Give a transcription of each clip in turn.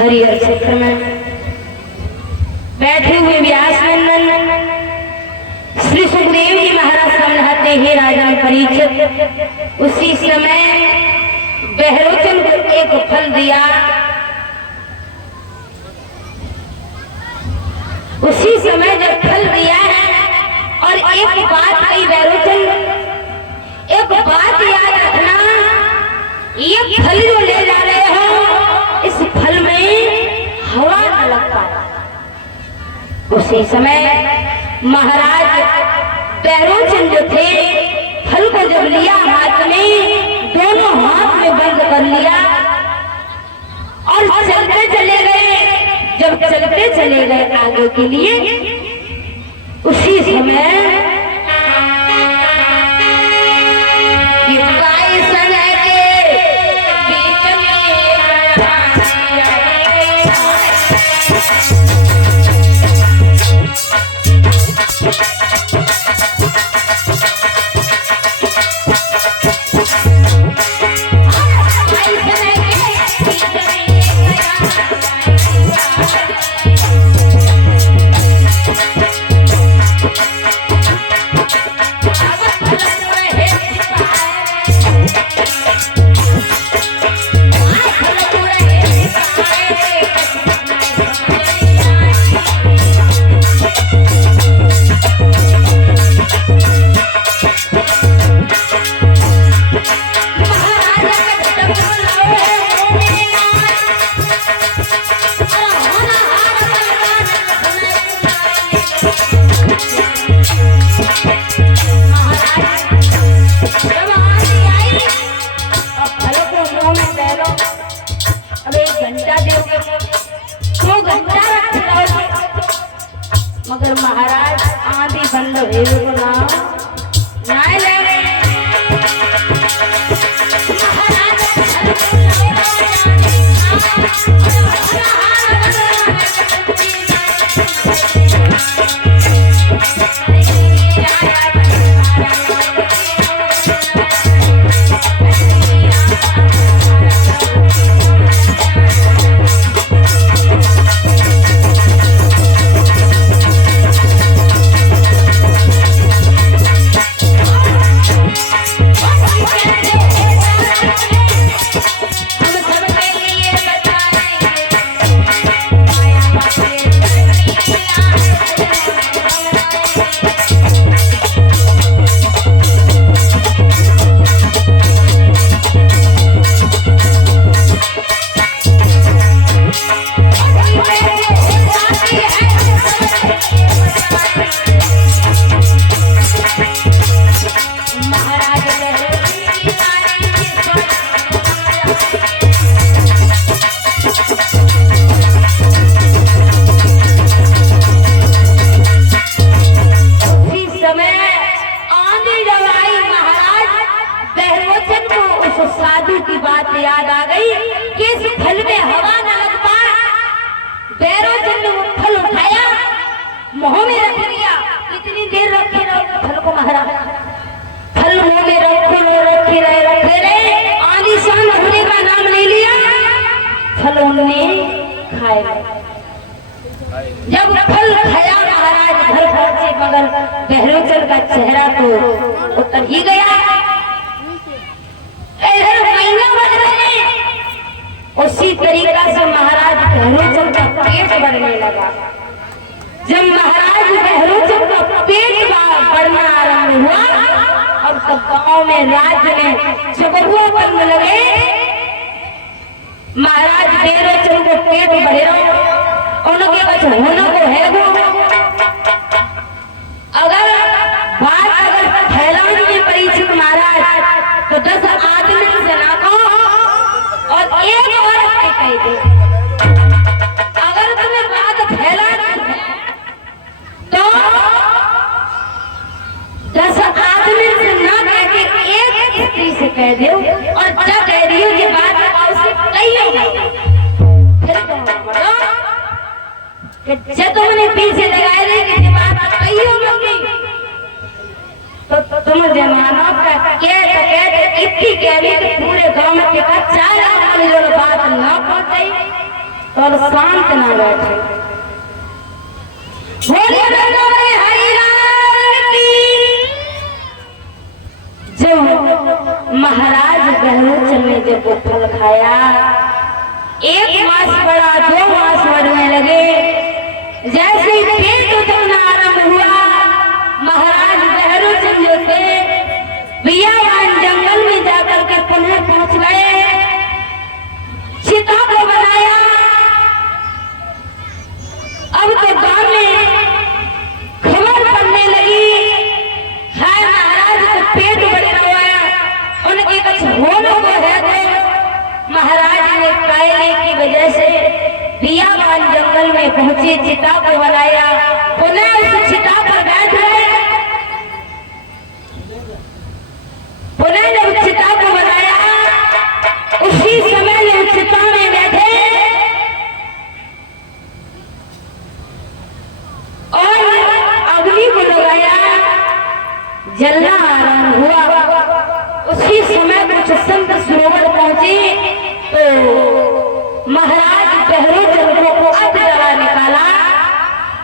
हरिहर क्षेत्र में बैठे हुए व्यास नंदन श्री सुखदेव जी महाराज समझाते हैं राजा परीक्षित। उसी समय बहरोचन को एक फल दिया। उसी समय जब फल दिया और एक बात कही बहरोचन, एक बात याद रखना, ये फल जो ले जा रहे हो इस फल में हवा न लग पाए। उसी समय महाराज बहरोचन जो थे फल को जब लिया हाथ में, दोनों हाथ में बंद कर लिया और चलते चले गए। जब चलते चले गए आगे के लिए, उसी समय मगर महाराज आंधी बंद हुए को ना ले याद आ गई कि इस फल में हवा न लग पाए। बहरोचन ने वो फल उठाया, मुंह में रख लिया। कितनी देर रखे रहो फल को महाराज, फल मुंह में रखे रहे, आलीशान होने का नाम नहीं लिया। फल उन्होंने खाया। जब फल खाया महाराज घर पहुंचे, मगर बहरोचन का चेहरा तो उतर ही गया। उसी तरीका से महाराज बहरोचन का पेट बढ़ने लगा। जब महाराज बहरोचन का पेट बढ़ना आरंभ हुआ, अब तो गांव में राज्य में चबहुआ बनने लगे। महाराज बहरोचन को पेट बढ़े उनके कुछ होना को है वो। अगर फैलाने में परीक्षित महाराज तो 10 आदमी से ना कहो और एक औरत से कह दे। अगर तुम्हें बात फैलानी है तो 10 आदमी से ना कह के एक स्त्री से कह दो। और जब कह रही हो ये बात उससे कही फिर जब तुमने पीछे लगाए रहे कि बात कही होगी तो तुम जमाना का कहते इतनी कहली तो पूरे गांव में 4 आदमी लोग बात न पहुंचाई। और शांत ना बैठे। बोले रघुवर हरि लाल की। जब महाराज बहरोचल ने जब वो फल खाया, 1 मास बढ़ा, 2 मास बढ़ने लगे। जैसे ही पेट उतरना आरंभ हुआ, महाराज बहरोचल जो थे बियावान जंगल में जाकर के पुनः पहुंच गए। चिता को बनाया। अब तो गांव में खबर पड़ने लगी, हाय महाराज का पेट बढ़ा हुआ है, उनके कुछ होने को है। तो महाराज ने कायले की वजह से बियावान जंगल में पहुंचे, चिता को बनाया, पुनः उस चिता पर बैठ गए। पुनः जब चिता को बनाया, उसी समय लोग चिता में बैठे और अग्नि को लगाया, जलना आरंभ हुआ। उसी समय कुछ संत सरोवर पहुंचे तो महाराज बहरोचल को अध जला निकाला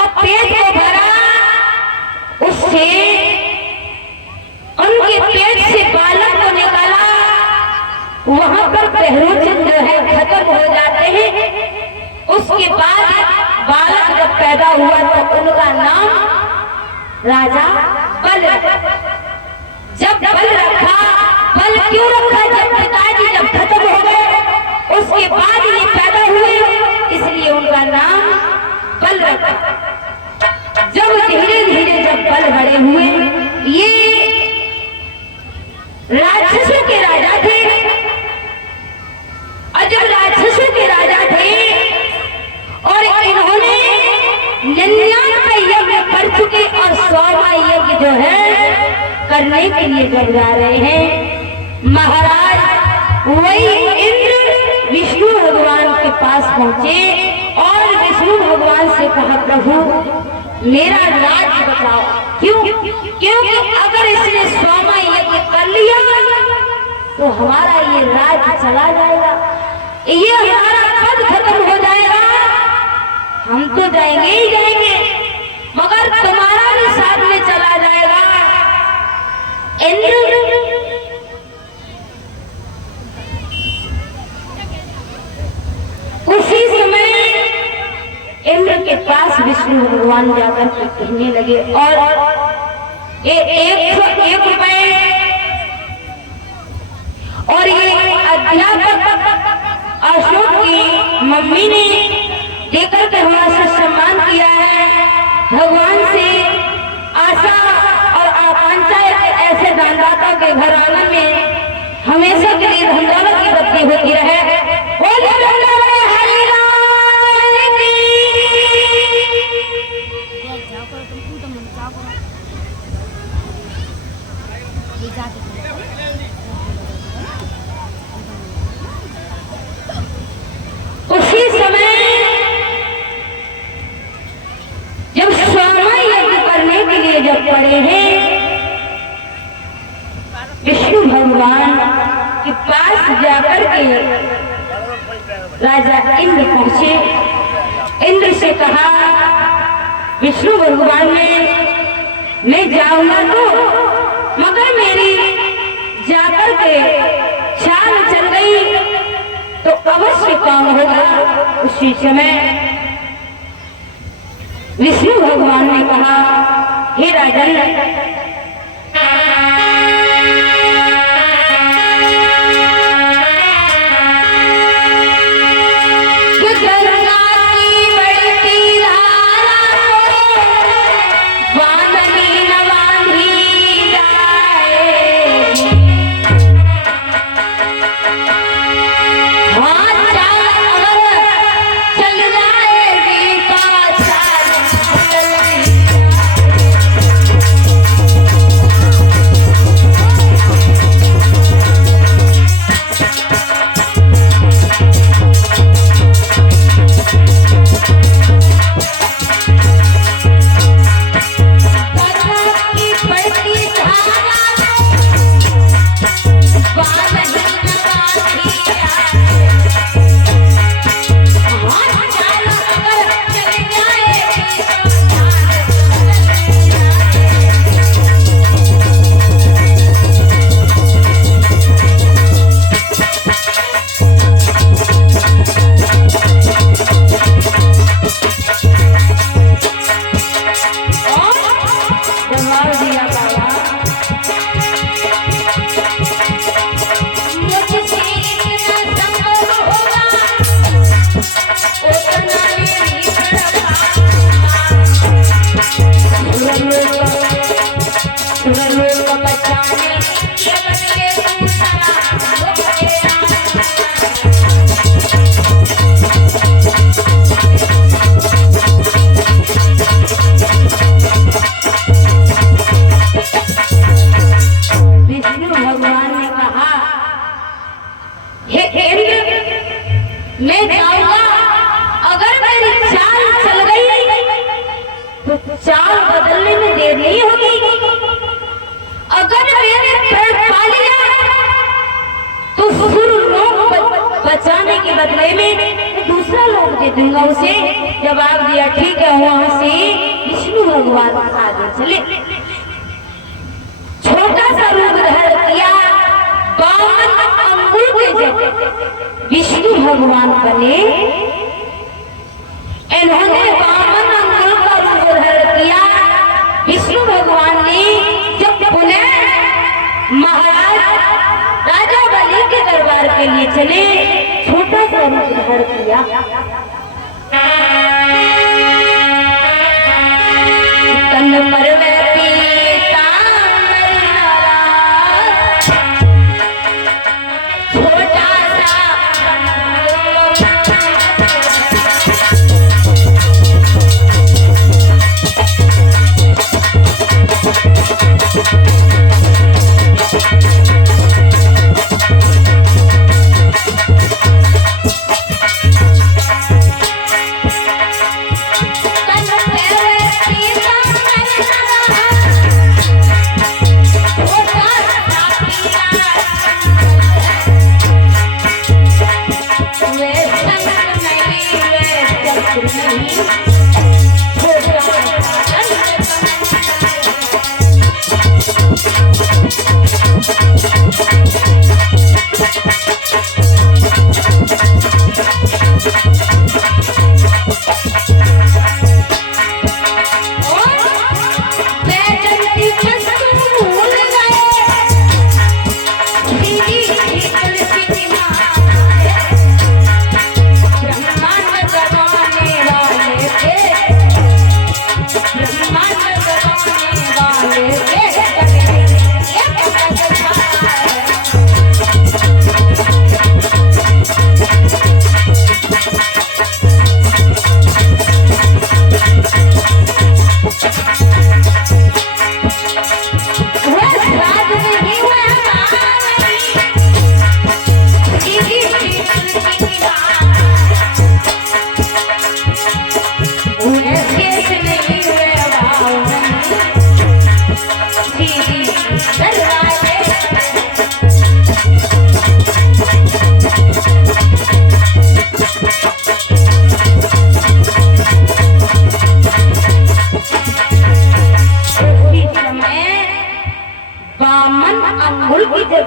और पेट को भरा। उससे उनके पेट से बालक को निकाला। वहां पर बहरोचल जो है खत्म हो जाते हैं। उसके बाद बालक जब पैदा हुआ तो उनका नाम राजा बल। जब बल रखा, बल क्यों रखा? जब पिताजी जब खत्म हो गए उसके बाद ये पैदा हुए, इसलिए उनका नाम बल रखा। जब धीरे धीरे जब बल बड़े हुए, ये राक्षसों के राजा थे। जब राक्षसों के राजा थे और इन्होंने 99 यज्ञ कर चुके और 100वां यज्ञ जो है करने के लिए जब जा रहे हैं, महाराज वही इंद्र विष्णु भगवान के पास पहुंचे और विष्णु भगवान से कहा, प्रभु मेरा राज्य बताओ। क्यों? क्योंकि अगर इसने 100वां यज्ञ कर लिया तो हमारा ये राज्य चला जाएगा, ये हमारा पद खत्म हो जाएगा, हम तो जाएंगे ही जाएंगे, मगर तुम्हारा भी साथ में चला जाएगा। इंद्र उसी समय इंद्र के पास विष्णु भगवान जाकर के कहने लगे, और 101 रुपए और ये अध्यापक अशोक की मम्मी ने देकर के हमारा सम्मान किया है। भगवान से आशा और आकांक्षा ऐसे दानदाता के घर आंगन में हमेशा के लिए धन दौलत की वृद्धि होती रहे। उसी समय जब 100वां यज्ञ करने के लिए जब पड़े हैं, विष्णु भगवान के पास जाकर के राजा इंद्र पहुंचे। इंद्र से कहा, विष्णु भगवान ने मैं जाऊंगा तो, मगर मेरी जाकर के चाल चल गई तो अवश्य काम होगा। उसी समय विष्णु भगवान ने कहा, हे राजन, मैं जाऊंगा, अगर मेरी चाल चल गई तो चाल बदलने में देर नहीं होगी। अगर मैंने पेड़ पा लिया तो सुर लोग बचाने के बदले में दूसरा लोग दे दूंगा उसे। जवाब दिया ठीक है। वहां से विष्णु भगवान आगे चले, छोटा सा रूप धारण किया, 52 अंगुल के जब विष्णु भगवान बने। इन्होंने 52 अंगुल का रूप धारण किया। विष्णु भगवान ने जब पुनः महाराज राजा बलि के दरबार के लिए चले, छोटा सा रूप धारण किया। तन पर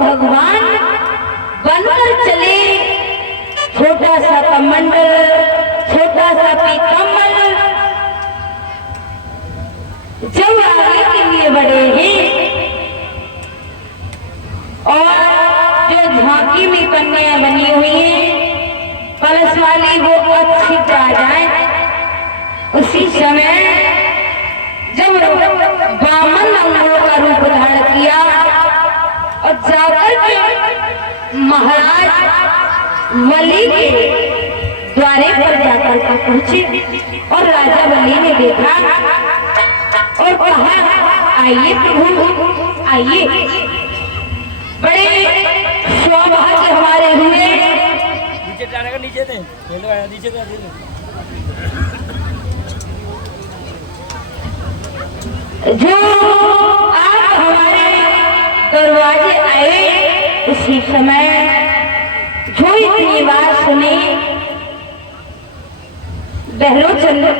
भगवान बनकर चले, छोटा सा कमंडल, छोटा सा पीकमल, जब आगे के लिए बढ़े हैं और जो झांकी में कन्या बनी हुई है कलश वाली, वो अच्छी आ जाए। उसी समय जब 52 अंगों का रूप धारण किया और जाकर के महाराज बलि के द्वारे पर जाकर के पहुंचे और राजा बलि ने देखा और कहा आइए प्रभु आइए। बड़े सौभाग्य हमारे हुए। नीचे जाने का, नीचे थे नीचे जो आप हमारे दरवाजे आए, उसी समय जो इतनी बात सुनी, बहनों चलो